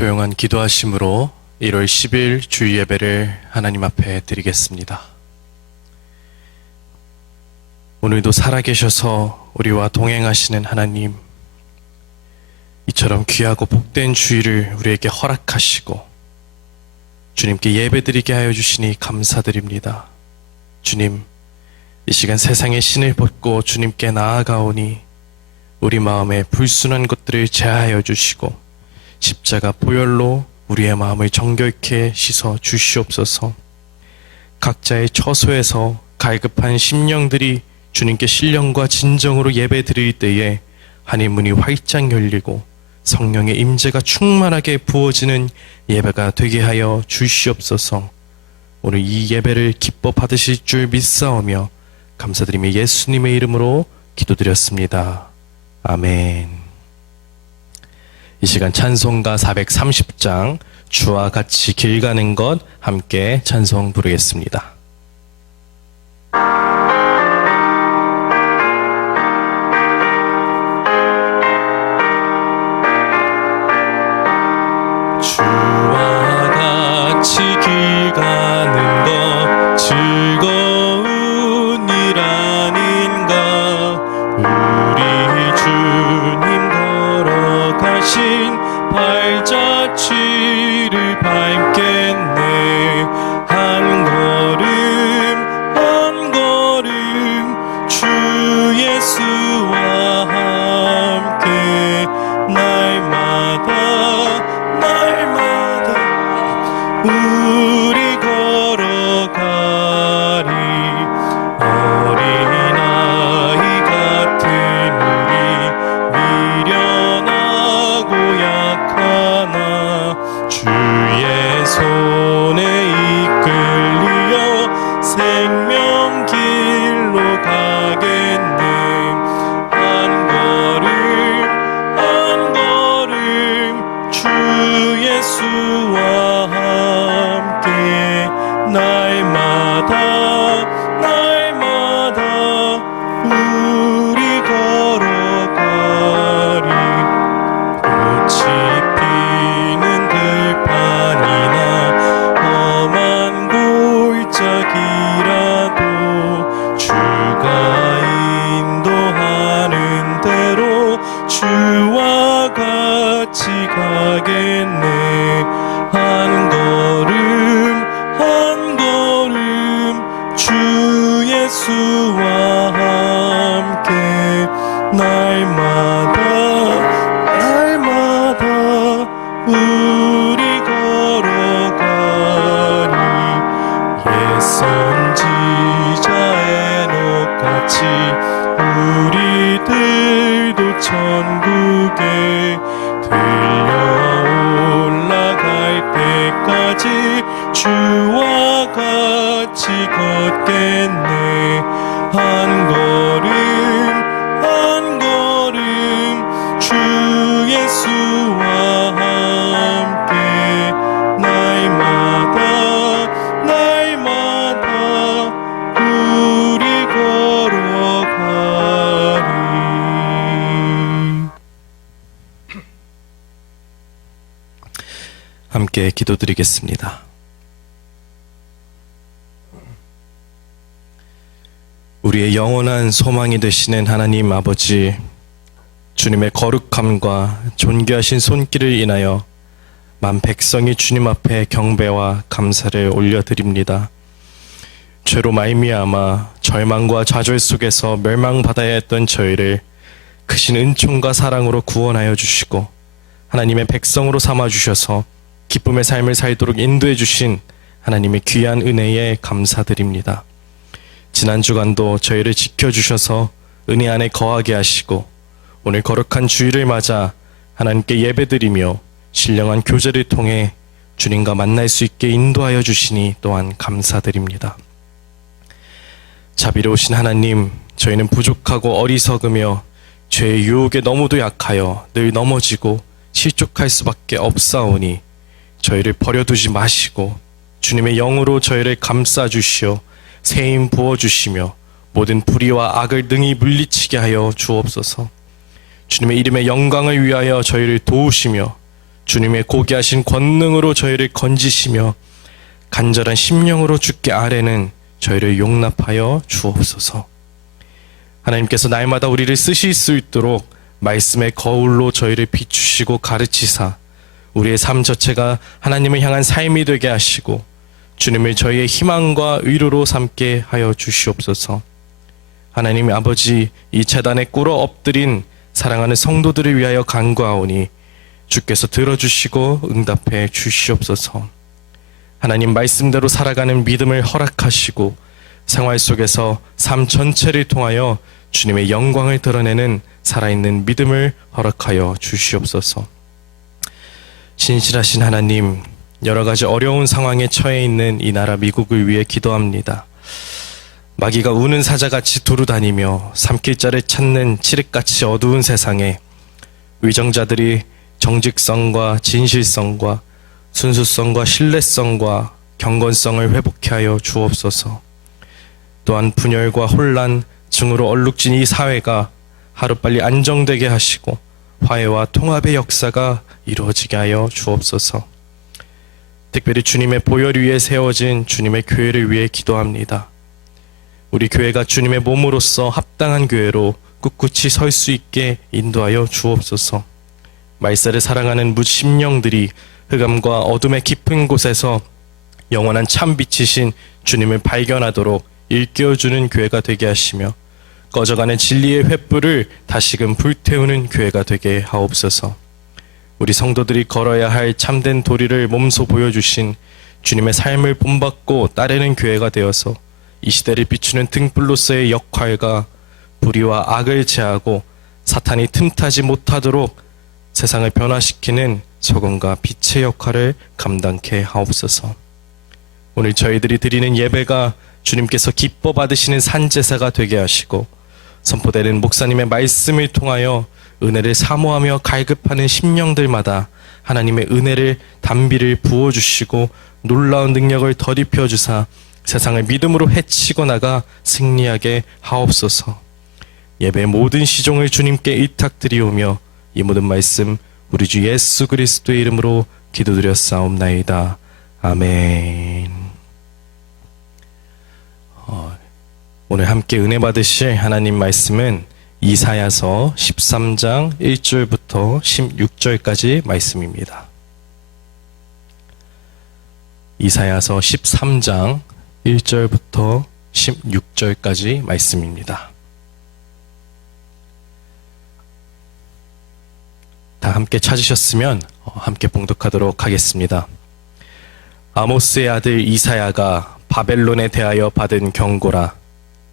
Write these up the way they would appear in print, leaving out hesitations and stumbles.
조용한 기도하심으로 1월 10일 주일 예배를 하나님 앞에 드리겠습니다. 오늘도 살아계셔서 우리와 동행하시는 하나님, 이처럼 귀하고 복된 주일을 우리에게 허락하시고 주님께 예배드리게 하여 주시니 감사드립니다. 주님, 이 시간 세상의 신을 벗고 주님께 나아가오니 우리 마음에 불순한 것들을 제하여 주시고 십자가 보혈로 우리의 마음을 정결케 씻어 주시옵소서. 각자의 처소에서 갈급한 심령들이 주님께 신령과 진정으로 예배 드릴 때에 하늘문이 활짝 열리고 성령의 임재가 충만하게 부어지는 예배가 되게 하여 주시옵소서. 오늘 이 예배를 기뻐 받으실 줄 믿사오며 감사드리며 예수님의 이름으로 기도드렸습니다. 아멘. 이 시간 찬송가 430장 주와 같이 길 가는 것 함께 찬송 부르겠습니다. 주와 같이 길 가는 것 즐거운 일 아닌가. 우리 주님 걸어가신 발자취를 밟겠네. 한 걸음 주 예수와 함께 날마다 우리 걸어가리. 어린아이 같은 우리 미련하고 약하나 주의 손에 이끌리어 생명길로 가겠네. 한 걸음 주 예수와 날마다 우리 걸어가리. 꽃이 피는 들판이나 험한 골짜기라도 주가 인도하는 대로 주와 같이 가겠네. 한 걸음 주 예수와 함께 날마다 우리 걸어가리. 옛 선지자 에녹같이 우리들도 천국에 들려 올라갈 때까지 주와 같이 걷겠네. 한 걸음 주 예수와 함께 날마다 우리 걸어가리. 함께 기도드리겠습니다. 우리의 영원한 소망이 되시는 하나님 아버지, 주님의 거룩함과 존귀하신 손길을 인하여 만 백성이 주님 앞에 경배와 감사를 올려드립니다. 죄로 말미암아 절망과 좌절 속에서 멸망받아야 했던 저희를 크신 은총과 사랑으로 구원하여 주시고 하나님의 백성으로 삼아주셔서 기쁨의 삶을 살도록 인도해 주신 하나님의 귀한 은혜에 감사드립니다. 지난 주간도 저희를 지켜주셔서 은혜 안에 거하게 하시고 오늘 거룩한 주일을 맞아 하나님께 예배드리며 신령한 교제를 통해 주님과 만날 수 있게 인도하여 주시니 또한 감사드립니다. 자비로우신 하나님, 저희는 부족하고 어리석으며 죄의 유혹에 너무도 약하여 늘 넘어지고 실족할 수밖에 없사오니 저희를 버려두지 마시고 주님의 영으로 저희를 감싸주시어 새 힘 부어주시며 모든 불의와 악을 능히 물리치게 하여 주옵소서. 주님의 이름의 영광을 위하여 저희를 도우시며 주님의 고귀하신 권능으로 저희를 건지시며 간절한 심령으로 주께 아뢰는 저희를 용납하여 주옵소서. 하나님께서 날마다 우리를 쓰실 수 있도록 말씀의 거울로 저희를 비추시고 가르치사 우리의 삶 자체가 하나님을 향한 삶이 되게 하시고 주님을 저희의 희망과 위로로 삼게 하여 주시옵소서. 하나님 아버지, 이 제단에 꿇어 엎드린 사랑하는 성도들을 위하여 간구하오니 주께서 들어주시고 응답해 주시옵소서. 하나님 말씀대로 살아가는 믿음을 허락하시고 생활 속에서 삶 전체를 통하여 주님의 영광을 드러내는 살아있는 믿음을 허락하여 주시옵소서. 신실하신 하나님, 여러 가지 어려운 상황에 처해 있는 이 나라 미국을 위해 기도합니다. 마귀가 우는 사자같이 두루다니며 삼킬 자를 찾는 칠흑같이 어두운 세상에 위정자들이 정직성과 진실성과 순수성과 신뢰성과 경건성을 회복케 하여 주옵소서. 또한 분열과 혼란, 증오로 얼룩진 이 사회가 하루빨리 안정되게 하시고 화해와 통합의 역사가 이루어지게 하여 주옵소서. 특별히 주님의 보혈 위에 세워진 주님의 교회를 위해 기도합니다. 우리 교회가 주님의 몸으로서 합당한 교회로 꿋꿋이 설 수 있게 인도하여 주옵소서. 말세를 사랑하는 무심령들이 흑암과 어둠의 깊은 곳에서 영원한 참빛이신 주님을 발견하도록 일깨워주는 교회가 되게 하시며 꺼져가는 진리의 횃불을 다시금 불태우는 교회가 되게 하옵소서. 우리 성도들이 걸어야 할 참된 도리를 몸소 보여주신 주님의 삶을 본받고 따르는 교회가 되어서 이 시대를 비추는 등불로서의 역할과 불의와 악을 제하고 사탄이 틈타지 못하도록 세상을 변화시키는 소금과 빛의 역할을 감당케 하옵소서. 오늘 저희들이 드리는 예배가 주님께서 기뻐 받으시는 산제사가 되게 하시고 선포되는 목사님의 말씀을 통하여 은혜를 사모하며 갈급하는 심령들마다 하나님의 은혜를 단비를 부어주시고 놀라운 능력을 덧입혀 주사 세상을 믿음으로 헤치고 나가 승리하게 하옵소서. 예배 모든 시종을 주님께 의탁드리오며 이 모든 말씀 우리 주 예수 그리스도의 이름으로 기도드렸사옵나이다. 아멘. 오늘 함께 은혜 받으실 하나님 말씀은 이사야서 13장 1절부터 16절까지 말씀입니다. 이사야서 13장 1절부터 16절까지 말씀입니다. 다 함께 찾으셨으면 함께 봉독하도록 하겠습니다. 아모스의 아들 이사야가 바벨론에 대하여 받은 경고라.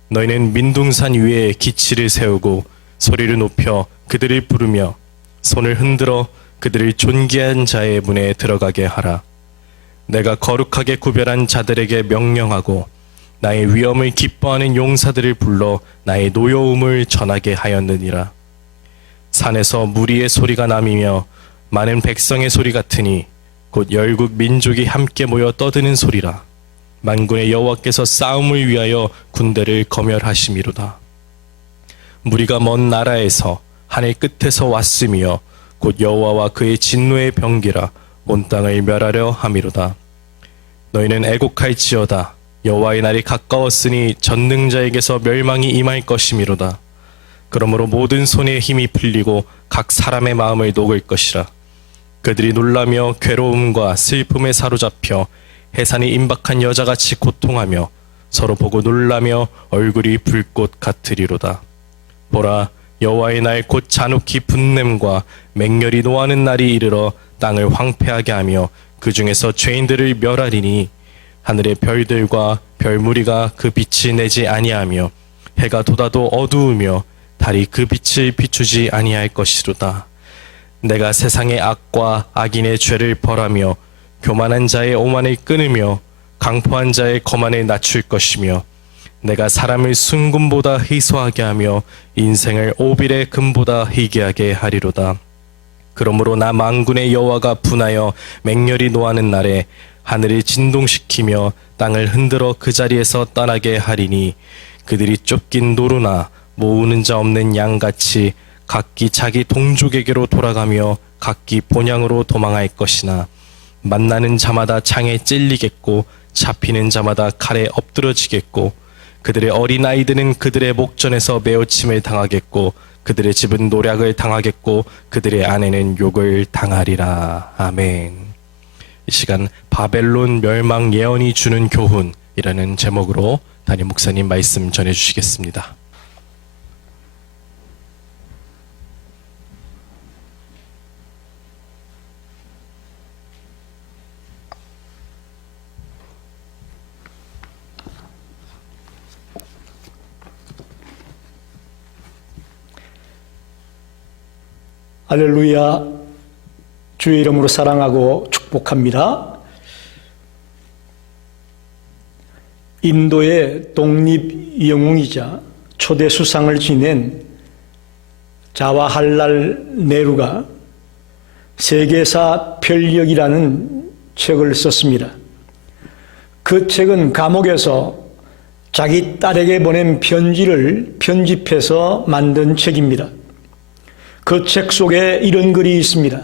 너희는 민둥산 위에 기치를 세우고 소리를 높여 그들을 부르며 손을 흔들어 그들을 존귀한 자의 문에 들어가게 하라. 내가 거룩하게 구별한 자들에게 명령하고 나의 위엄을 기뻐하는 용사들을 불러 나의 노여움을 전하게 하였느니라. 산에서 무리의 소리가 나미며 많은 백성의 소리 같으니 곧 열국 민족이 함께 모여 떠드는 소리라. 만군의 여호와께서 싸움을 위하여 군대를 검열하심이로다. 무리가 먼 나라에서 하늘 끝에서 왔으며 곧 여호와와 그의 진노의 병기라 온 땅을 멸하려 함이로다. 너희는 애곡할지어다. 여호와의 날이 가까웠으니 전능자에게서 멸망이 임할 것이미로다. 그러므로 모든 손에 힘이 풀리고 각 사람의 마음을 녹을 것이라. 그들이 놀라며 괴로움과 슬픔에 사로잡혀 해산이 임박한 여자같이 고통하며 서로 보고 놀라며 얼굴이 불꽃 같으리로다. 보라, 여호와의 날 곧 잔혹히 분냄과 맹렬히 노하는 날이 이르러 땅을 황폐하게 하며 그 중에서 죄인들을 멸하리니 하늘의 별들과 별무리가 그 빛을 내지 아니하며 해가 돋아도 어두우며 달이 그 빛을 비추지 아니할 것이로다. 내가 세상의 악과 악인의 죄를 벌하며 교만한 자의 오만을 끊으며 강포한 자의 거만을 낮출 것이며 내가 사람을 순금보다 희소하게 하며 인생을 오빌의 금보다 희귀하게 하리로다. 그러므로 나 만군의 여호와가 분하여 맹렬히 노하는 날에 하늘을 진동시키며 땅을 흔들어 그 자리에서 떠나게 하리니 그들이 쫓긴 노루나 모으는 자 없는 양같이 각기 자기 동족에게로 돌아가며 각기 본향으로 도망할 것이나 만나는 자마다 창에 찔리겠고 잡히는 자마다 칼에 엎드러지겠고 그들의 어린아이들은 그들의 목전에서 메어침을 당하겠고 그들의 집은 노략을 당하겠고 그들의 아내는 욕을 당하리라. 아멘. 이 시간 바벨론 멸망 예언이 주는 교훈이라는 제목으로 담임 목사님 말씀 전해주시겠습니다. 할렐루야. 주의 이름으로 사랑하고 축복합니다. 인도의 독립 영웅이자 초대 수상을 지낸 자와할랄 네루가 세계사 편력이라는 책을 썼습니다. 그 책은 감옥에서 자기 딸에게 보낸 편지를 편집해서 만든 책입니다. 그 책 속에 이런 글이 있습니다.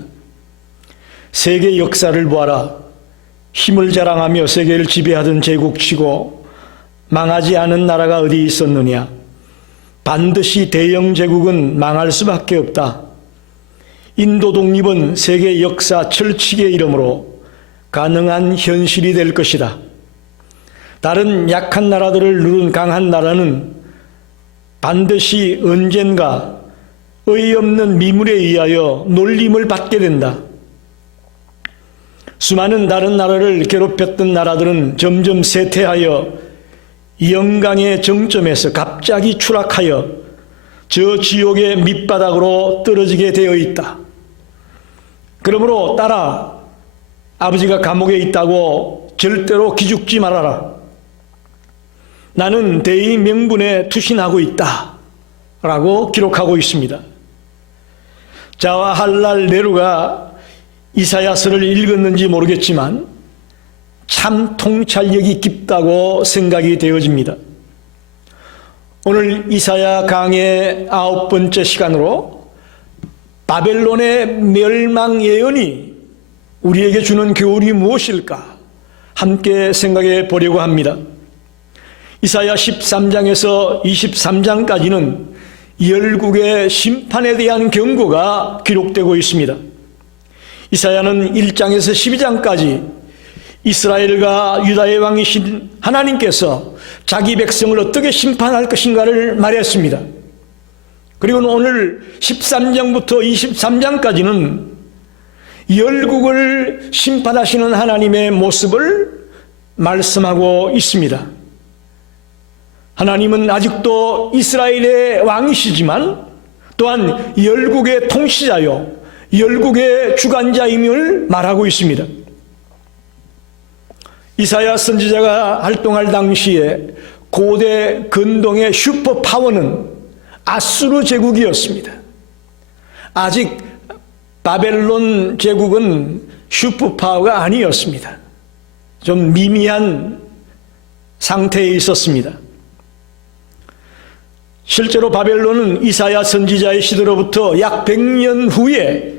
세계 역사를 보아라. 힘을 자랑하며 세계를 지배하던 제국치고 망하지 않은 나라가 어디 있었느냐. 반드시 대영 제국은 망할 수밖에 없다. 인도 독립은 세계 역사 철칙의 이름으로 가능한 현실이 될 것이다. 다른 약한 나라들을 누른 강한 나라는 반드시 언젠가 어이없는 미물에 의하여 놀림을 받게 된다. 수많은 다른 나라를 괴롭혔던 나라들은 점점 쇠퇴하여 영광의 정점에서 갑자기 추락하여 저 지옥의 밑바닥으로 떨어지게 되어 있다. 그러므로 딸아, 아버지가 감옥에 있다고 절대로 기죽지 말아라. 나는 대의 명분에 투신하고 있다. 라고 기록하고 있습니다. 자와할랄 네루가 이사야서를 읽었는지 모르겠지만 참 통찰력이 깊다고 생각이 되어집니다. 오늘 이사야 강의 9번째 시간으로 바벨론의 멸망 예언이 우리에게 주는 교훈이 무엇일까 함께 생각해 보려고 합니다. 이사야 13장에서 23장까지는 열국의 심판에 대한 경고가 기록되고 있습니다. 이사야는 1장에서 12장까지 이스라엘과 유다의 왕이신 하나님께서 자기 백성을 어떻게 심판할 것인가를 말했습니다. 그리고 오늘 13장부터 23장까지는 열국을 심판하시는 하나님의 모습을 말씀하고 있습니다. 하나님은 아직도 이스라엘의 왕이시지만 또한 열국의 통치자요 열국의 주관자임을 말하고 있습니다. 이사야 선지자가 활동할 당시에 고대 근동의 슈퍼파워는 아수르 제국이었습니다. 아직 바벨론 제국은 슈퍼파워가 아니었습니다. 좀 미미한 상태에 있었습니다. 실제로 바벨론은 이사야 선지자의 시대로부터 약 100년 후에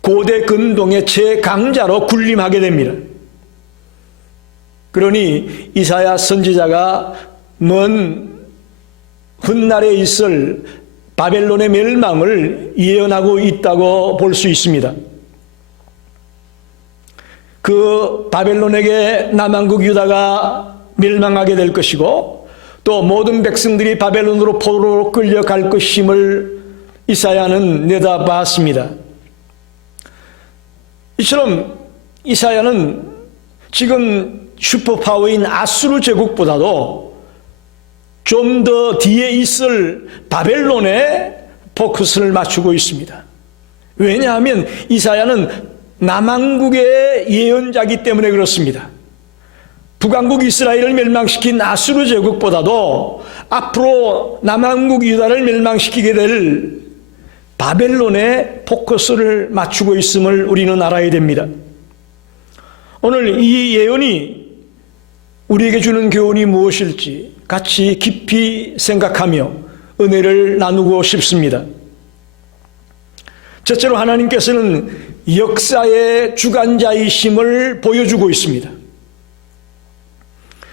고대 근동의 최강자로 군림하게 됩니다. 그러니 이사야 선지자가 먼 훗날에 있을 바벨론의 멸망을 예언하고 있다고 볼 수 있습니다. 그 바벨론에게 남한국 유다가 멸망하게 될 것이고 또 모든 백성들이 바벨론으로 포로로 끌려갈 것임을 이사야는 내다봤습니다. 이처럼 이사야는 지금 슈퍼파워인 아수르 제국보다도 좀 더 뒤에 있을 바벨론에 포커스를 맞추고 있습니다. 왜냐하면 이사야는 남한국의 예언자이기 때문에 그렇습니다. 북왕국 이스라엘을 멸망시킨 아수르 제국보다도 앞으로 남한국 유다를 멸망시키게 될 바벨론에 포커스를 맞추고 있음을 우리는 알아야 됩니다. 오늘 이 예언이 우리에게 주는 교훈이 무엇일지 같이 깊이 생각하며 은혜를 나누고 싶습니다. 첫째로 하나님께서는 역사의 주관자이심을 보여주고 있습니다.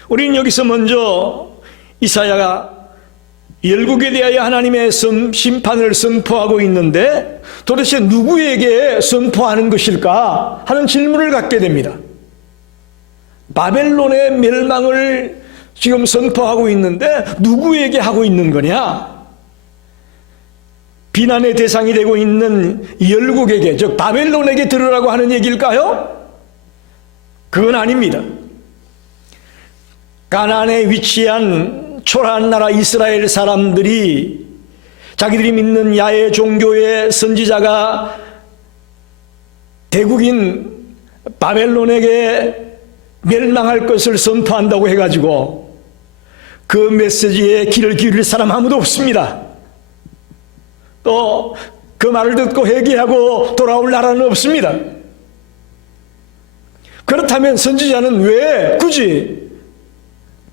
우리는 여기서 먼저 이사야가 열국에 대하여 하나님의 심판을 선포하고 있는데 도대체 누구에게 선포하는 것일까 하는 질문을 갖게 됩니다. 바벨론의 멸망을 지금 선포하고 있는데 누구에게 하고 있는 거냐? 비난의 대상이 되고 있는 열국에게, 즉 바벨론에게 들으라고 하는 얘기일까요? 그건 아닙니다. 가나안에 위치한 초라한 나라 이스라엘 사람들이 자기들이 믿는 야훼 종교의 선지자가 대국인 바벨론에게 멸망할 것을 선포한다고 해가지고 그 메시지에 귀를 기울일 사람 아무도 없습니다. 또 그 말을 듣고 회개하고 돌아올 나라는 없습니다. 그렇다면 선지자는 왜 굳이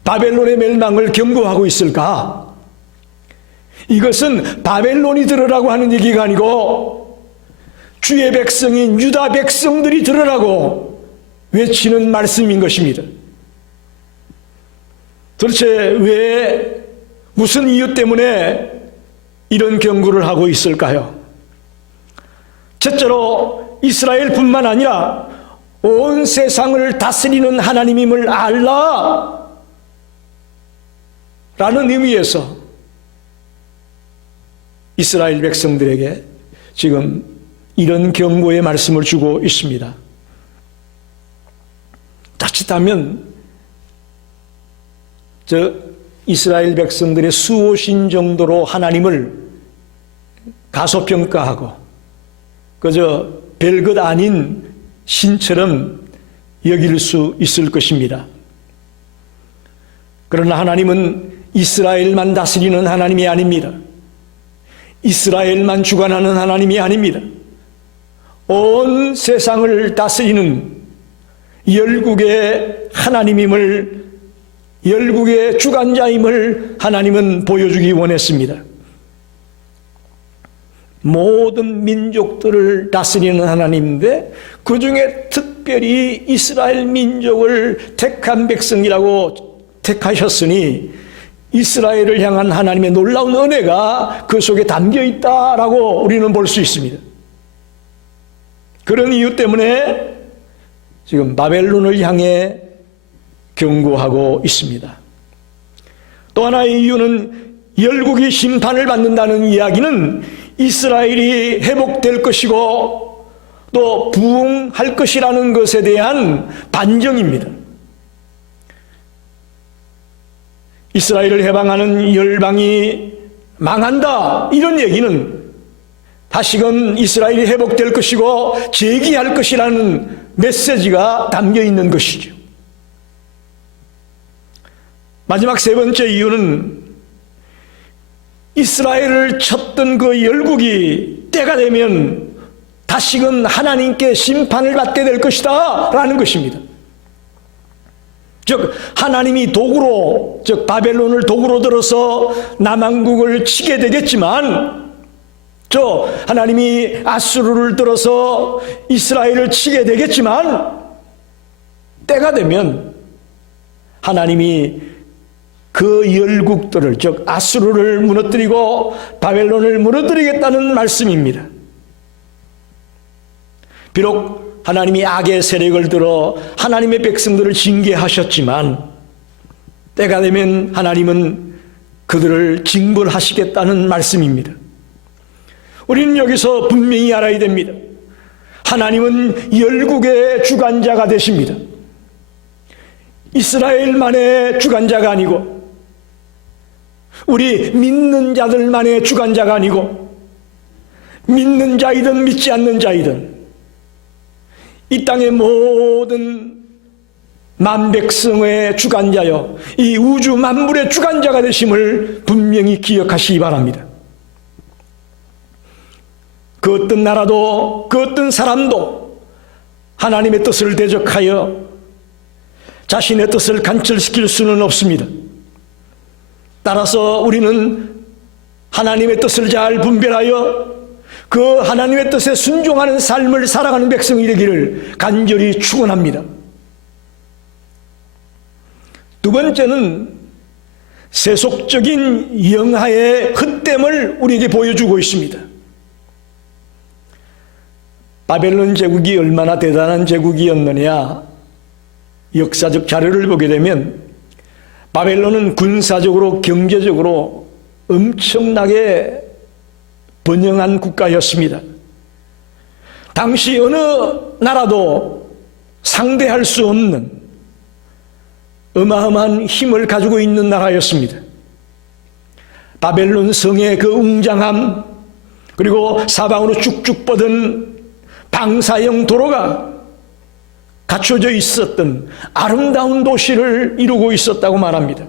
바벨론의 멸망을 경고하고 있을까? 이것은 바벨론이 들으라고 하는 얘기가 아니고 주의 백성인 유다 백성들이 들으라고 외치는 말씀인 것입니다. 도대체 왜, 무슨 이유 때문에 이런 경고를 하고 있을까요? 첫째로 이스라엘뿐만 아니라 온 세상을 다스리는 하나님임을 알라 라는 의미에서 이스라엘 백성들에게 지금 이런 경고의 말씀을 주고 있습니다. 자칫하면 이스라엘 백성들의 수호신 정도로 하나님을 가소평가하고 그저 별것 아닌 신처럼 여길 수 있을 것입니다. 그러나 하나님은 이스라엘만 다스리는 하나님이 아닙니다. 이스라엘만 주관하는 하나님이 아닙니다. 온 세상을 다스리는 열국의 하나님임을, 열국의 주관자임을 하나님은 보여주기 원했습니다. 모든 민족들을 다스리는 하나님인데 그 중에 특별히 이스라엘 민족을 택한 백성이라고 택하셨으니 이스라엘을 향한 하나님의 놀라운 은혜가 그 속에 담겨 있다라고 우리는 볼 수 있습니다. 그런 이유 때문에 지금 바벨론을 향해 경고하고 있습니다. 또 하나의 이유는 열국이 심판을 받는다는 이야기는 이스라엘이 회복될 것이고 또 부흥할 것이라는 것에 대한 반정입니다. 이스라엘을 해방하는 열방이 망한다, 이런 얘기는 다시금 이스라엘이 회복될 것이고 재기할 것이라는 메시지가 담겨 있는 것이죠. 마지막 세 번째 이유는 이스라엘을 쳤던 그 열국이 때가 되면 다시금 하나님께 심판을 받게 될 것이다 라는 것입니다. 즉 하나님이 도구로, 즉 바벨론을 도구로 들어서 남왕국을 치게 되겠지만 하나님이 아수르를 들어서 이스라엘을 치게 되겠지만 때가 되면 하나님이 그 열국들을, 즉 아수르를 무너뜨리고 바벨론을 무너뜨리겠다는 말씀입니다. 비록 하나님이 악의 세력을 들어 하나님의 백성들을 징계하셨지만 때가 되면 하나님은 그들을 징벌하시겠다는 말씀입니다. 우리는 여기서 분명히 알아야 됩니다. 하나님은 열국의 주관자가 되십니다. 이스라엘만의 주관자가 아니고 우리 믿는 자들만의 주관자가 아니고 믿는 자이든 믿지 않는 자이든 이 땅의 모든 만백성의 주관자여 이 우주 만물의 주관자가 되심을 분명히 기억하시기 바랍니다. 그 어떤 나라도 그 어떤 사람도 하나님의 뜻을 대적하여 자신의 뜻을 관철시킬 수는 없습니다. 따라서 우리는 하나님의 뜻을 잘 분별하여 그 하나님의 뜻에 순종하는 삶을 살아가는 백성이 되기를 간절히 축원합니다. 두 번째는 세속적인 영하의 헛됨을 우리에게 보여주고 있습니다. 바벨론 제국이 얼마나 대단한 제국이었느냐, 역사적 자료를 보게 되면 바벨론은 군사적으로 경제적으로 엄청나게 번영한 국가였습니다. 당시 어느 나라도 상대할 수 없는 어마어마한 힘을 가지고 있는 나라였습니다. 바벨론 성의 그 웅장함, 그리고 사방으로 쭉쭉 뻗은 방사형 도로가 갖춰져 있었던 아름다운 도시를 이루고 있었다고 말합니다.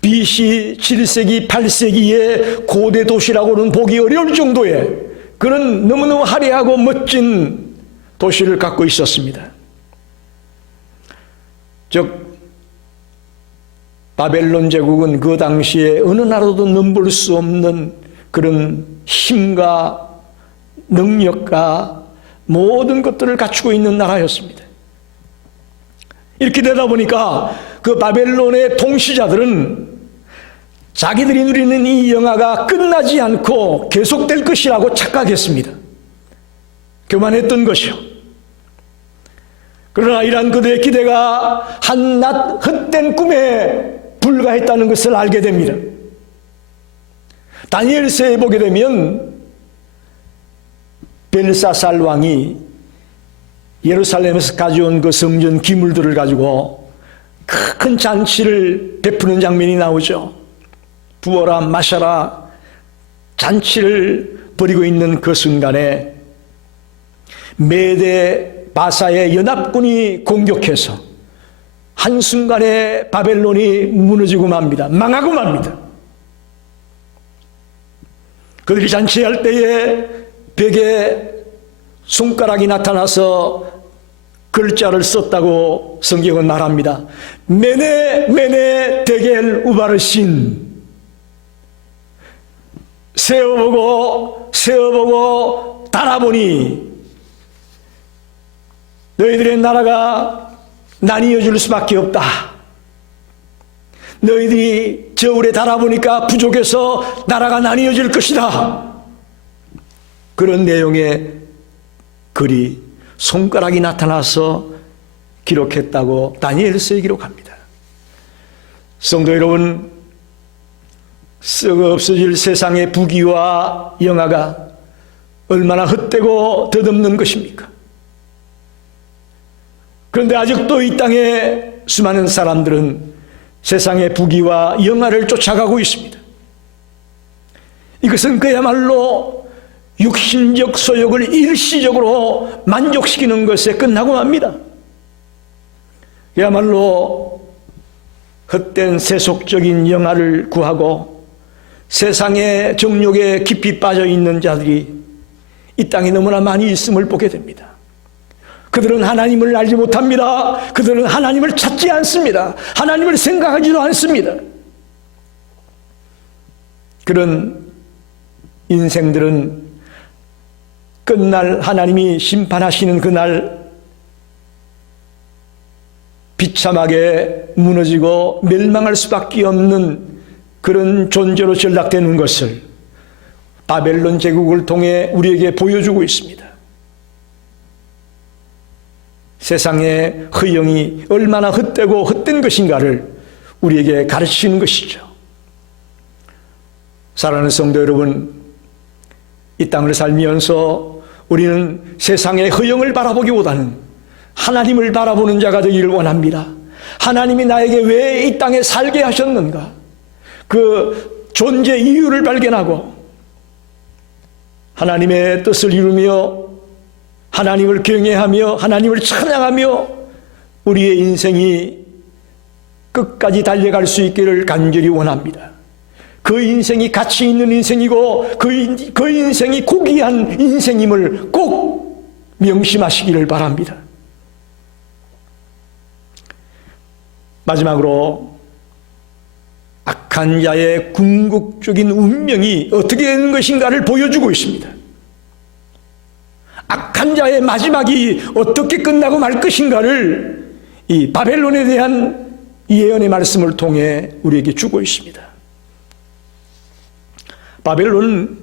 BC 7세기, 8세기의 고대 도시라고는 보기 어려울 정도의 그런 너무너무 화려하고 멋진 도시를 갖고 있었습니다. 즉 바벨론 제국은 그 당시에 어느 나라도 넘볼 수 없는 그런 힘과 능력과 모든 것들을 갖추고 있는 나라였습니다. 이렇게 되다 보니까 그 바벨론의 통치자들은 자기들이 누리는 이 영화가 끝나지 않고 계속될 것이라고 착각했습니다. 교만했던 것이요. 그러나 이러한 그들의 기대가 한낱 헛된 꿈에 불과했다는 것을 알게 됩니다. 다니엘서에 보게 되면 벨사살 왕이 예루살렘에서 가져온 그 성전 기물들을 가지고 큰 잔치를 베푸는 장면이 나오죠. 부어라 마셔라 잔치를 벌이고 있는 그 순간에 메대 바사의 연합군이 공격해서 한순간에 바벨론이 무너지고 맙니다. 망하고 맙니다. 그들이 잔치할 때에 벽에 손가락이 나타나서 글자를 썼다고 성경은 말합니다. 메네 메네 데겔 우바르신. 세어보고 달아보니 너희들의 나라가 나뉘어질 수밖에 없다. 너희들이 저울에 달아보니까 부족해서 나라가 나뉘어질 것이다. 그런 내용의 글이 손가락이 나타나서 기록했다고 다니엘서에 기록합니다. 성도 여러분, 썩어 없어질 세상의 부귀와 영화가 얼마나 헛되고 덧없는 것입니까? 그런데 아직도 이 땅에 수많은 사람들은 세상의 부귀와 영화를 쫓아가고 있습니다. 이것은 그야말로 육신적 소욕을 일시적으로 만족시키는 것에 끝나고 맙니다. 그야말로 헛된 세속적인 영화를 구하고 세상의 정욕에 깊이 빠져 있는 자들이 이 땅에 너무나 많이 있음을 보게 됩니다. 그들은 하나님을 알지 못합니다. 그들은 하나님을 찾지 않습니다. 하나님을 생각하지도 않습니다. 그런 인생들은 끝날 하나님이 심판하시는 그날 비참하게 무너지고 멸망할 수밖에 없는 그런 존재로 전락되는 것을 바벨론 제국을 통해 우리에게 보여주고 있습니다. 세상의 허영이 얼마나 헛되고 헛된 것인가를 우리에게 가르치는 것이죠. 사랑하는 성도 여러분, 이 땅을 살면서 우리는 세상의 허영을 바라보기보다는 하나님을 바라보는 자가 되기를 원합니다. 하나님이 나에게 왜 이 땅에 살게 하셨는가? 그 존재 이유를 발견하고 하나님의 뜻을 이루며 하나님을 경외하며 하나님을 찬양하며 우리의 인생이 끝까지 달려갈 수 있기를 간절히 원합니다. 그 인생이 가치 있는 인생이고 그 인생이 고귀한 인생임을 꼭 명심하시기를 바랍니다. 마지막으로 악한 자의 궁극적인 운명이 어떻게 되는 것인가를 보여주고 있습니다. 악한 자의 마지막이 어떻게 끝나고 말 것인가를 이 바벨론에 대한 예언의 말씀을 통해 우리에게 주고 있습니다. 바벨론은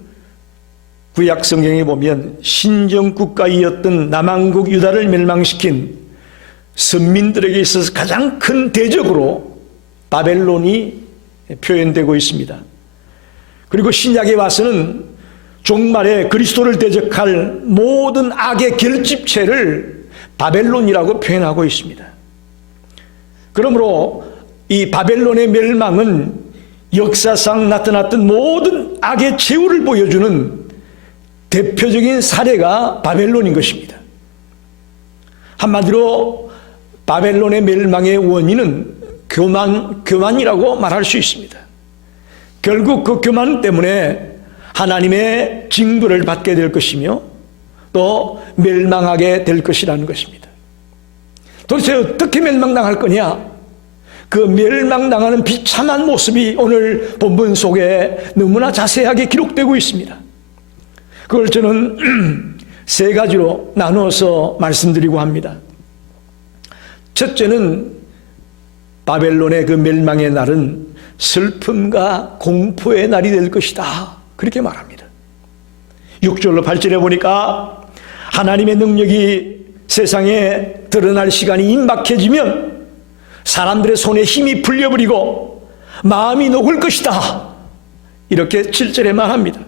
구약 성경에 보면 신정국가이었던 남왕국 유다를 멸망시킨 선민들에게 있어서 가장 큰 대적으로 바벨론이 표현되고 있습니다. 그리고 신약에 와서는 종말에 그리스도를 대적할 모든 악의 결집체를 바벨론이라고 표현하고 있습니다. 그러므로 이 바벨론의 멸망은 역사상 나타났던 모든 악의 최후를 보여주는 대표적인 사례가 바벨론인 것입니다. 한마디로 바벨론의 멸망의 원인은 교만이라고 말할 수 있습니다. 결국 그 교만 때문에 하나님의 징벌을 받게 될 것이며 또 멸망하게 될 것이라는 것입니다. 도대체 어떻게 멸망당할 거냐? 그 멸망당하는 비참한 모습이 오늘 본문 속에 너무나 자세하게 기록되고 있습니다. 그걸 저는 세 가지로 나누어서 말씀드리고 합니다. 첫째는 바벨론의 그 멸망의 날은 슬픔과 공포의 날이 될 것이다. 그렇게 말합니다. 6절로 8절에 보니까 하나님의 능력이 세상에 드러날 시간이 임박해지면 사람들의 손에 힘이 풀려버리고 마음이 녹을 것이다. 이렇게 7절에 말합니다.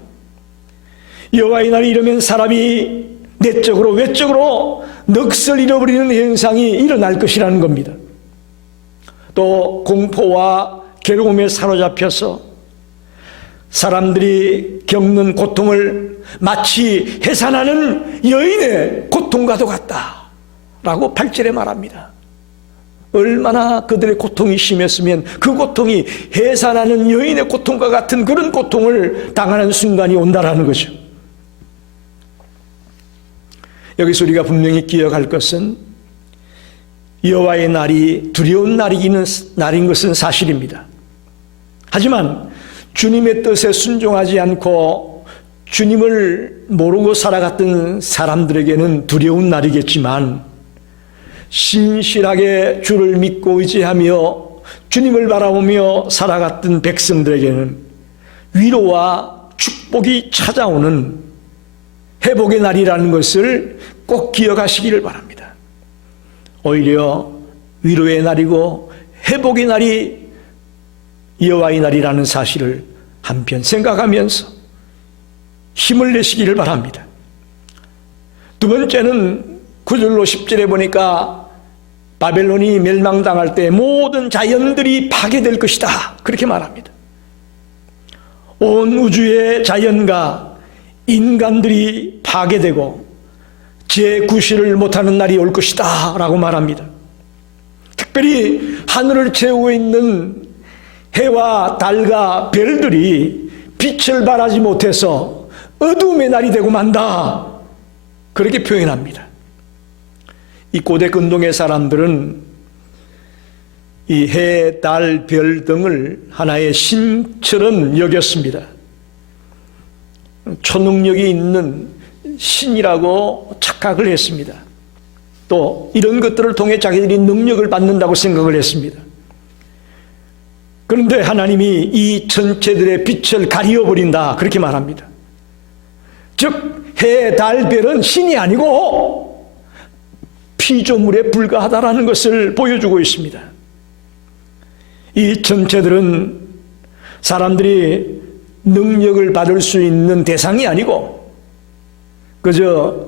여호와의 날이 이르면 사람이 내적으로 외적으로 넋을 잃어버리는 현상이 일어날 것이라는 겁니다. 또 공포와 괴로움에 사로잡혀서 사람들이 겪는 고통을 마치 해산하는 여인의 고통과도 같다라고 8절에 말합니다. 얼마나 그들의 고통이 심했으면 그 고통이 해산하는 여인의 고통과 같은 그런 고통을 당하는 순간이 온다라는 거죠. 여기서 우리가 분명히 기억할 것은 여호와의 날이 두려운 날인 것은 사실입니다. 하지만 주님의 뜻에 순종하지 않고 주님을 모르고 살아갔던 사람들에게는 두려운 날이겠지만 신실하게 주를 믿고 의지하며 주님을 바라보며 살아갔던 백성들에게는 위로와 축복이 찾아오는 회복의 날이라는 것을 꼭 기억하시기를 바랍니다. 오히려 위로의 날이고 회복의 날이 여호와의 날이라는 사실을 한편 생각하면서 힘을 내시기를 바랍니다. 두 번째는 9절로 10절에 보니까 바벨론이 멸망당할 때 모든 자연들이 파괴될 것이다. 그렇게 말합니다. 온 우주의 자연과 인간들이 파괴되고 재구실을 못하는 날이 올 것이다 라고 말합니다. 특별히 하늘을 채우고 있는 해와 달과 별들이 빛을 발하지 못해서 어두움의 날이 되고 만다. 그렇게 표현합니다. 이 고대 근동의 사람들은 이 해, 달, 별 등을 하나의 신처럼 여겼습니다. 초능력이 있는 신이라고 착각을 했습니다. 또 이런 것들을 통해 자기들이 능력을 받는다고 생각을 했습니다. 그런데 하나님이 이 천체들의 빛을 가리어버린다. 그렇게 말합니다. 즉 해, 달, 별은 신이 아니고 피조물에 불과하다라는 것을 보여주고 있습니다. 이 천체들은 사람들이 능력을 받을 수 있는 대상이 아니고 그저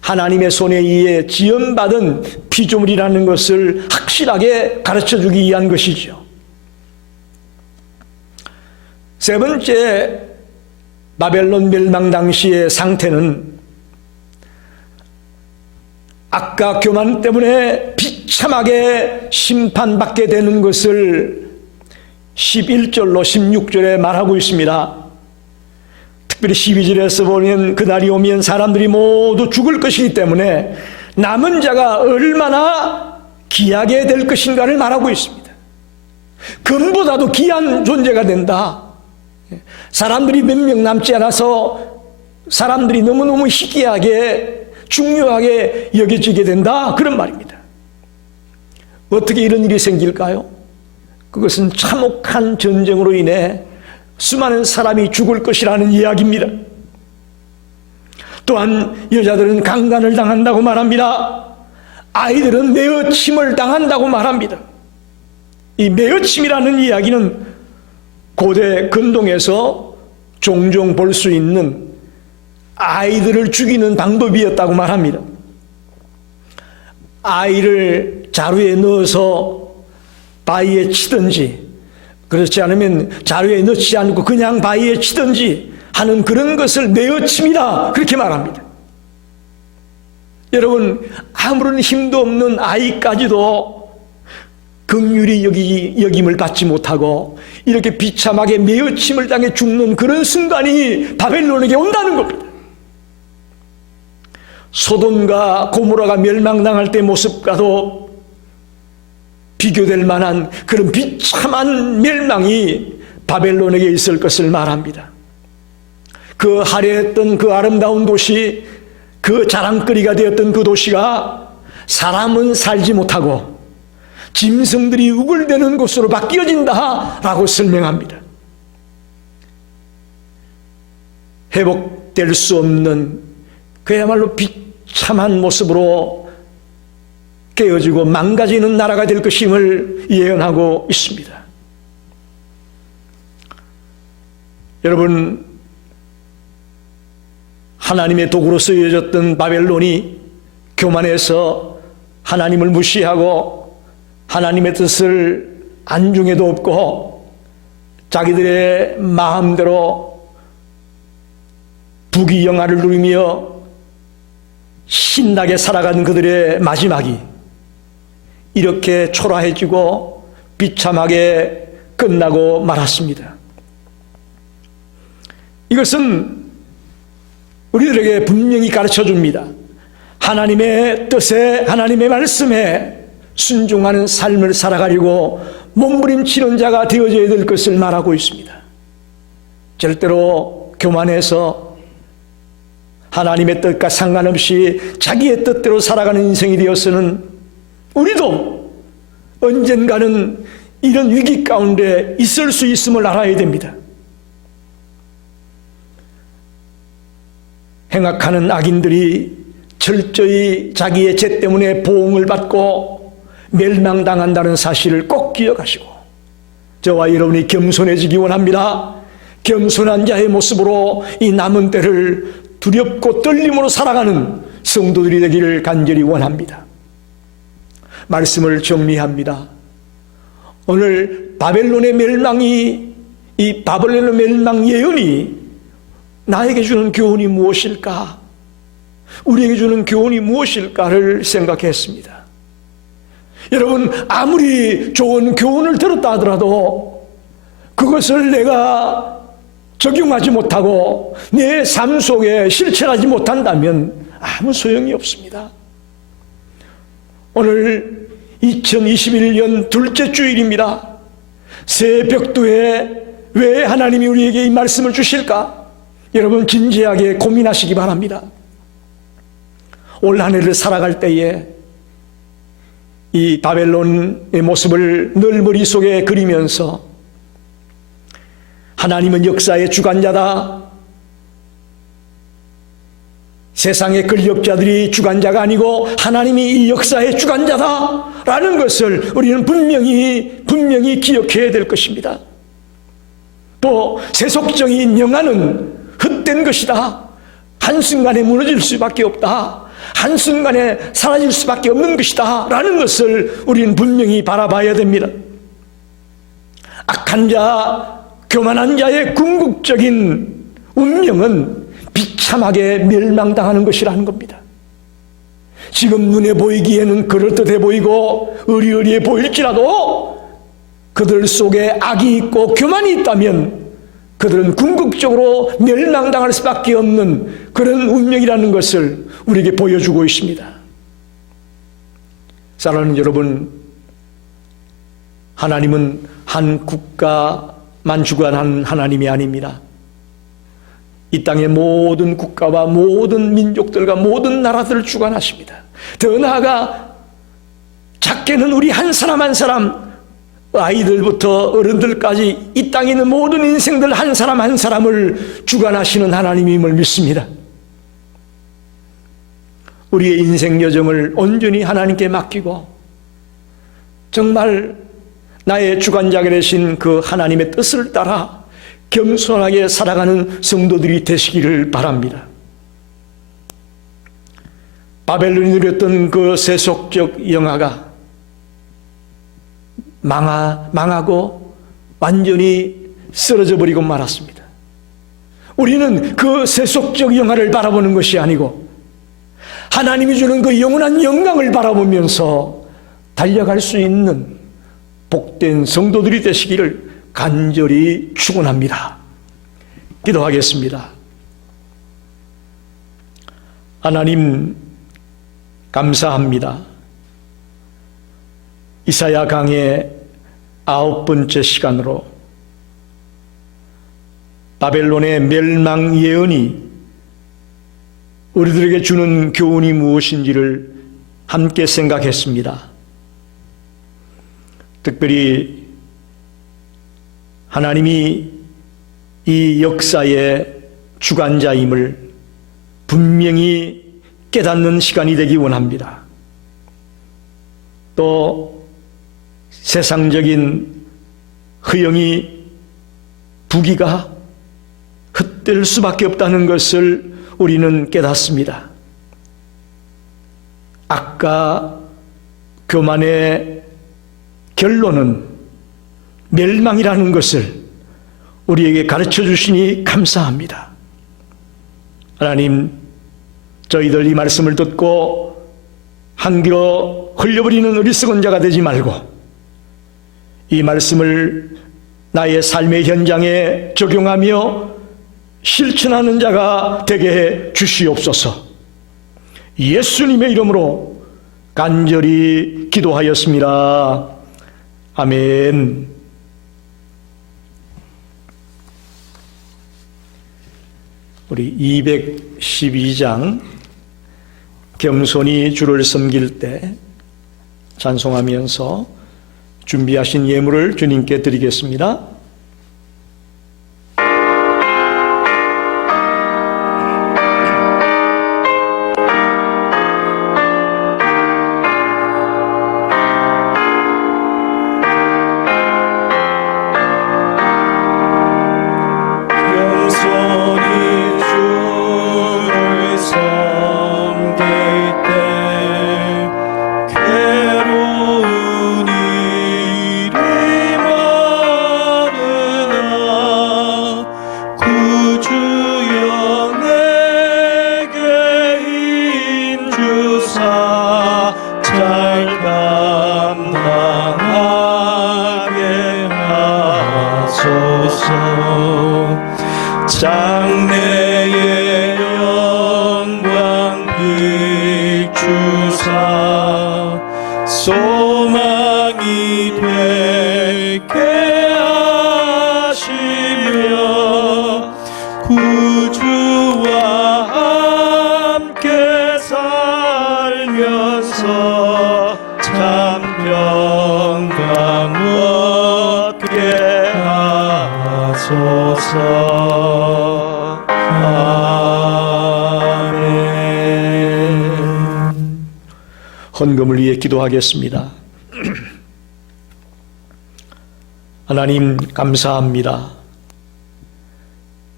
하나님의 손에 의해 지연받은 피조물이라는 것을 확실하게 가르쳐주기 위한 것이죠. 세 번째, 바벨론 멸망 당시의 상태는 악과 교만 때문에 비참하게 심판받게 되는 것을 11절로 16절에 말하고 있습니다. 특별히 12절에서 보면 그날이 오면 사람들이 모두 죽을 것이기 때문에 남은 자가 얼마나 귀하게 될 것인가를 말하고 있습니다. 금보다도 귀한 존재가 된다. 사람들이 몇 명 남지 않아서 사람들이 너무너무 희귀하게 중요하게 여겨지게 된다. 그런 말입니다. 어떻게 이런 일이 생길까요? 그것은 참혹한 전쟁으로 인해 수많은 사람이 죽을 것이라는 이야기입니다. 또한 여자들은 강간을 당한다고 말합니다. 아이들은 매어침을 당한다고 말합니다. 이 매어침이라는 이야기는 고대 근동에서 종종 볼 수 있는 아이들을 죽이는 방법이었다고 말합니다. 아이를 자루에 넣어서 바위에 치든지, 그렇지 않으면 자루에 넣지 않고 그냥 바위에 치든지 하는 그런 것을 매어침이다, 그렇게 말합니다. 여러분, 아무런 힘도 없는 아이까지도 긍휼히 여김을 받지 못하고 이렇게 비참하게 매어침을 당해 죽는 그런 순간이 바벨론에게 온다는 겁니다. 소돔과 고모라가 멸망당할 때 모습과도 비교될 만한 그런 비참한 멸망이 바벨론에게 있을 것을 말합니다. 그 화려했던 그 아름다운 도시, 그 자랑거리가 되었던 그 도시가 사람은 살지 못하고 짐승들이 우글대는 곳으로 바뀌어진다라고 설명합니다. 회복될 수 없는 그야말로 비참한 모습으로 깨어지고 망가지는 나라가 될 것임을 예언하고 있습니다. 여러분, 하나님의 도구로 쓰여졌던 바벨론이 교만해서 하나님을 무시하고 하나님의 뜻을 안중에도 없고 자기들의 마음대로 부귀영화를 누리며 신나게 살아가는 그들의 마지막이 이렇게 초라해지고 비참하게 끝나고 말았습니다. 이것은 우리들에게 분명히 가르쳐 줍니다. 하나님의 뜻에, 하나님의 말씀에 순종하는 삶을 살아가려고 몸부림치는 자가 되어져야 될 것을 말하고 있습니다. 절대로 교만해서 하나님의 뜻과 상관없이 자기의 뜻대로 살아가는 인생이 되어서는 우리도 언젠가는 이런 위기 가운데 있을 수 있음을 알아야 됩니다. 행악하는 악인들이 철저히 자기의 죄 때문에 보응을 받고 멸망당한다는 사실을 꼭 기억하시고 저와 여러분이 겸손해지기 원합니다. 겸손한 자의 모습으로 이 남은 때를 두렵고 떨림으로 살아가는 성도들이 되기를 간절히 원합니다. 말씀을 정리합니다. 오늘 바벨론의 멸망이, 이 바벨론의 멸망 예언이 나에게 주는 교훈이 무엇일까? 우리에게 주는 교훈이 무엇일까를 생각했습니다. 여러분, 아무리 좋은 교훈을 들었다 하더라도 그것을 내가 적용하지 못하고 내 삶 속에 실천하지 못한다면 아무 소용이 없습니다. 오늘 2021년 둘째 주일입니다. 새 벽두에 왜 하나님이 우리에게 이 말씀을 주실까? 여러분, 진지하게 고민하시기 바랍니다. 올 한 해를 살아갈 때에 이 바벨론의 모습을 늘 머릿속에 그리면서 하나님은 역사의 주관자다. 세상의 권력자들이 주관자가 아니고 하나님이 이 역사의 주관자다 라는 것을 우리는 분명히 기억해야 될 것입니다. 또 세속적인 영화는 헛된 것이다. 한순간에 무너질 수밖에 없다. 한순간에 사라질 수밖에 없는 것이다 라는 것을 우리는 분명히 바라봐야 됩니다. 악한 자, 교만한 자의 궁극적인 운명은 비참하게 멸망당하는 것이라는 겁니다. 지금 눈에 보이기에는 그럴듯해 보이고 의리의리해 보일지라도 그들 속에 악이 있고 교만이 있다면 그들은 궁극적으로 멸망당할 수밖에 없는 그런 운명이라는 것을 우리에게 보여주고 있습니다. 사랑하는 여러분, 하나님은 한 국가만 주관하는 하나님이 아닙니다. 이 땅의 모든 국가와 모든 민족들과 모든 나라들을 주관하십니다. 더 나아가 작게는 우리 한 사람 한 사람, 아이들부터 어른들까지 이 땅에 있는 모든 인생들 한 사람 한 사람을 주관하시는 하나님임을 믿습니다. 우리의 인생 여정을 온전히 하나님께 맡기고 정말 나의 주관자가 되신 그 하나님의 뜻을 따라 겸손하게 살아가는 성도들이 되시기를 바랍니다. 바벨론이 누렸던 그 세속적 영화가 망하고 완전히 쓰러져 버리고 말았습니다. 우리는 그 세속적 영화를 바라보는 것이 아니고 하나님이 주는 그 영원한 영광을 바라보면서 달려갈 수 있는 복된 성도들이 되시기를 간절히 축원합니다. 기도하겠습니다. 하나님 감사합니다. 이사야 강의 9번째 시간으로 바벨론의 멸망 예언이 우리들에게 주는 교훈이 무엇인지를 함께 생각했습니다. 특별히 하나님이 이 역사의 주관자임을 분명히 깨닫는 시간이 되기 원합니다. 또 세상적인 허영이 부귀가 헛될 수밖에 없다는 것을 우리는 깨닫습니다. 아까 교만의 결론은 멸망이라는 것을 우리에게 가르쳐 주시니 감사합니다. 하나님, 저희들 이 말씀을 듣고 한 귀로 흘려버리는 어리석은 자가 되지 말고 이 말씀을 나의 삶의 현장에 적용하며 실천하는 자가 되게 해 주시옵소서. 예수님의 이름으로 간절히 기도하였습니다. 아멘. 우리 212장 겸손히 주를 섬길 때 찬송하면서 준비하신 예물을 주님께 드리겠습니다. 장래의 영광 비추사 소망이 되게 하시며 구주와 함께 살면서 참 평강 얻게 하소서. 헌금을 위해 기도하겠습니다. 하나님 감사합니다.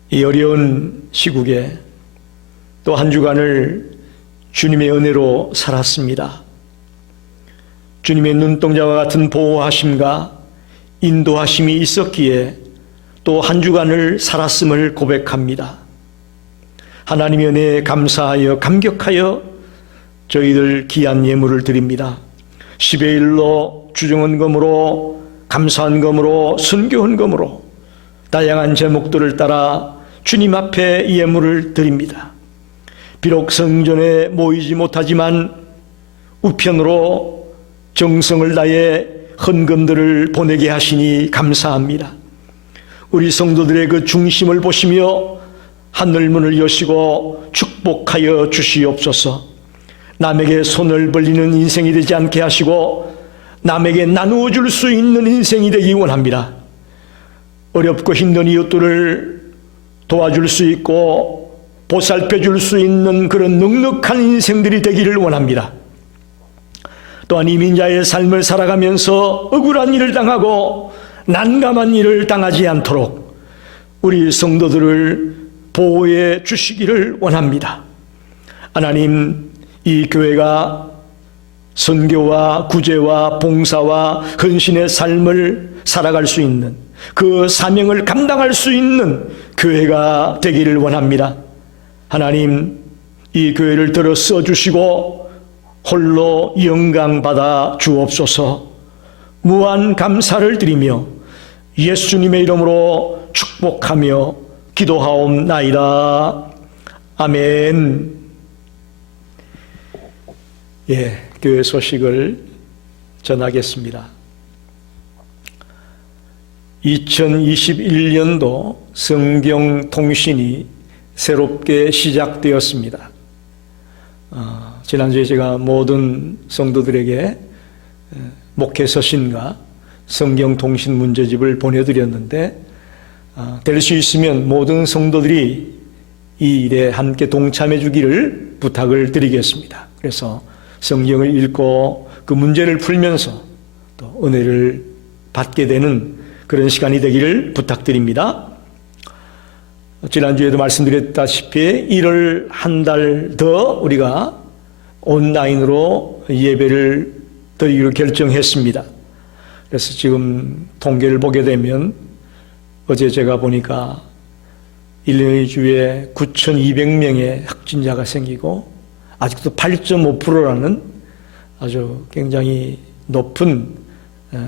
이 어려운 시국에 또 한 주간을 주님의 은혜로 살았습니다. 주님의 눈동자와 같은 보호하심과 인도하심이 있었기에 또 한 주간을 살았음을 고백합니다. 하나님의 은혜에 감사하여 감격하여 저희들 귀한 예물을 드립니다. 10의 1로 주정헌금으로 감사헌금으로 순교헌금으로 다양한 제목들을 따라 주님 앞에 예물을 드립니다. 비록 성전에 모이지 못하지만 우편으로 정성을 다해 헌금들을 보내게 하시니 감사합니다. 우리 성도들의 그 중심을 보시며 하늘문을 여시고 축복하여 주시옵소서. 남에게 손을 벌리는 인생이 되지 않게 하시고 남에게 나누어 줄 수 있는 인생이 되기 원합니다. 어렵고 힘든 이웃들을 도와줄 수 있고 보살펴 줄 수 있는 그런 넉넉한 인생들이 되기를 원합니다. 또한 이민자의 삶을 살아가면서 억울한 일을 당하고 난감한 일을 당하지 않도록 우리 성도들을 보호해 주시기를 원합니다. 하나님, 이 교회가 선교와 구제와 봉사와 헌신의 삶을 살아갈 수 있는 그 사명을 감당할 수 있는 교회가 되기를 원합니다. 하나님, 이 교회를 들어 써주시고 홀로 영광받아 주옵소서. 무한 감사를 드리며 예수님의 이름으로 축복하며 기도하옵나이다. 아멘. 교회 소식을 전하겠습니다. 2021년도 성경통신이 새롭게 시작되었습니다. 지난주에 제가 모든 성도들에게 목회 서신과 성경통신 문제집을 보내드렸는데 될 수 있으면 모든 성도들이 이 일에 함께 동참해 주기를 부탁을 드리겠습니다. 그래서 성경을 읽고 그 문제를 풀면서 또 은혜를 받게 되는 그런 시간이 되기를 부탁드립니다. 지난주에도 말씀드렸다시피 1월 한 달 더 우리가 온라인으로 예배를 드리기로 결정했습니다. 그래서 지금 통계를 보게 되면 어제 제가 보니까 일리노이주에 9,200명의 확진자가 생기고 아직도 8.5%라는 아주 굉장히 높은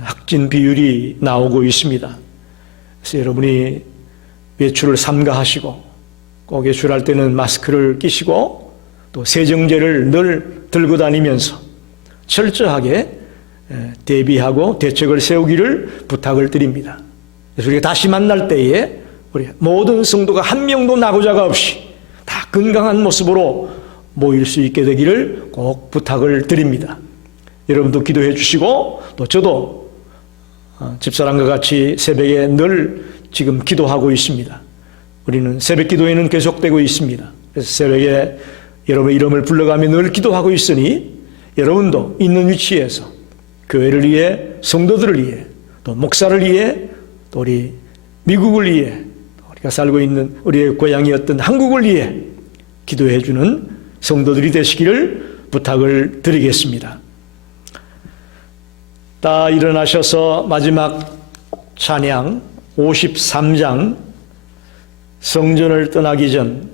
확진 비율이 나오고 있습니다. 그래서 여러분이 외출을 삼가하시고 꼭 외출할 때는 마스크를 끼시고 또 세정제를 늘 들고 다니면서 철저하게 대비하고 대책을 세우기를 부탁을 드립니다. 그래서 우리가 다시 만날 때에 우리 모든 성도가 한 명도 나고자가 없이 다 건강한 모습으로 모일 수 있게 되기를 꼭 부탁을 드립니다. 여러분도 기도해 주시고 또 저도 집사람과 같이 새벽에 늘 지금 기도하고 있습니다. 우리는 새벽 기도회는 계속되고 있습니다. 그래서 새벽에 여러분의 이름을 불러가며 늘 기도하고 있으니 여러분도 있는 위치에서 교회를 위해, 성도들을 위해, 또 목사를 위해, 또 우리 미국을 위해, 우리가 살고 있는 우리의 고향이었던 한국을 위해 기도해 주는 성도들이 되시기를 부탁을 드리겠습니다. 다 일어나셔서 마지막 찬양 53장 성전을 떠나기 전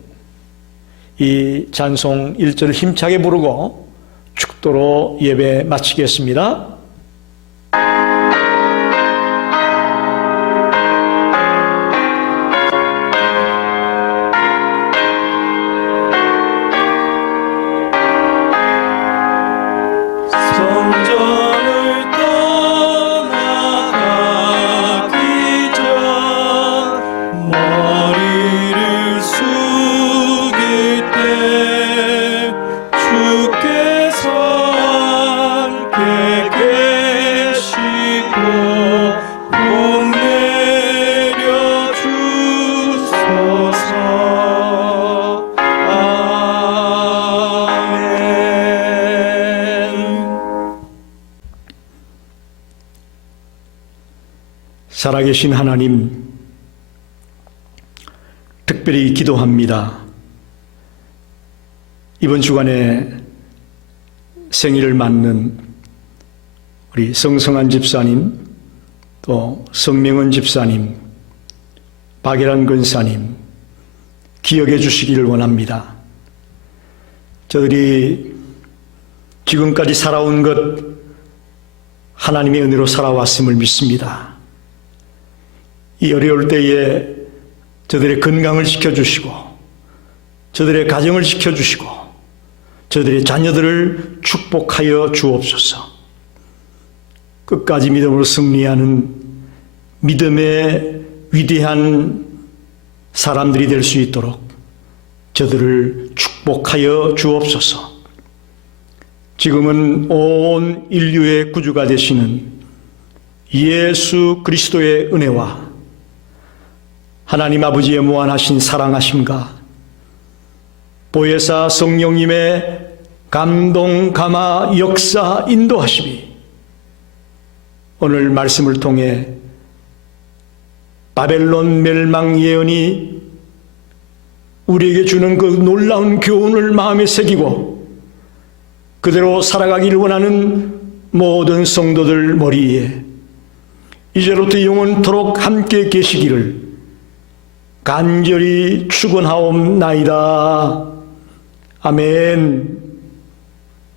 이 찬송 1절을 힘차게 부르고 축도로 예배 마치겠습니다. 성전을 떠나가기 전 머리를 숙일 때 주께서 함께 계시고 복 내려 주소서. 살아계신 하나님, 특별히 기도합니다. 이번 주간에 생일을 맞는 우리 성성한 집사님, 또 성명은 집사님, 박예란 권사님 기억해 주시기를 원합니다. 저들이 지금까지 살아온 것 하나님의 은혜로 살아왔음을 믿습니다. 이 어려울 때에 저들의 건강을 지켜주시고 저들의 가정을 지켜주시고 저들의 자녀들을 축복하여 주옵소서. 끝까지 믿음으로 승리하는 믿음의 위대한 사람들이 될 수 있도록 저들을 축복하여 주옵소서. 지금은 온 인류의 구주가 되시는 예수 그리스도의 은혜와 하나님 아버지의 무한하신 사랑하심과 보혜사 성령님의 감동, 감화, 역사, 인도하심이 오늘 말씀을 통해 바벨론 멸망 예언이 우리에게 주는 그 놀라운 교훈을 마음에 새기고 그대로 살아가기를 원하는 모든 성도들 머리에 이제로부터 영원토록 함께 계시기를 간절히 축원하옵나이다. 아멘.